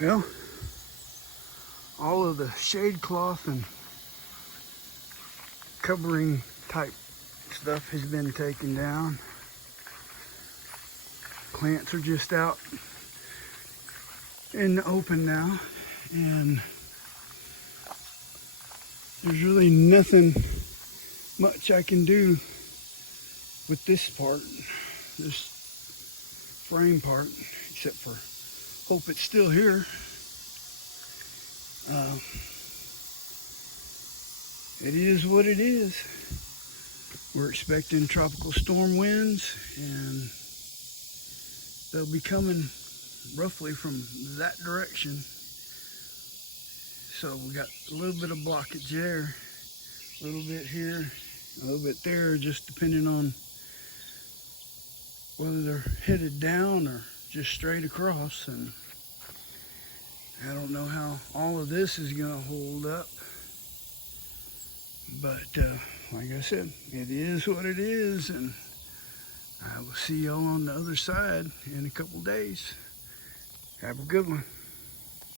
Well, all of the shade cloth and covering type stuff has been taken down. Plants are just out in the open now, and there's really nothing much I can do with this part, this frame part, except for hope it's still here. It is what it is. We're expecting tropical storm winds, and they'll be coming roughly from that direction. So we got a little bit of blockage there, a little bit here, a little bit there, just depending on whether they're headed down or just straight across. And I don't know how all of this is going to hold up, but like I said, it is what it is, and I will see y'all on the other side in a couple days. Have a good one.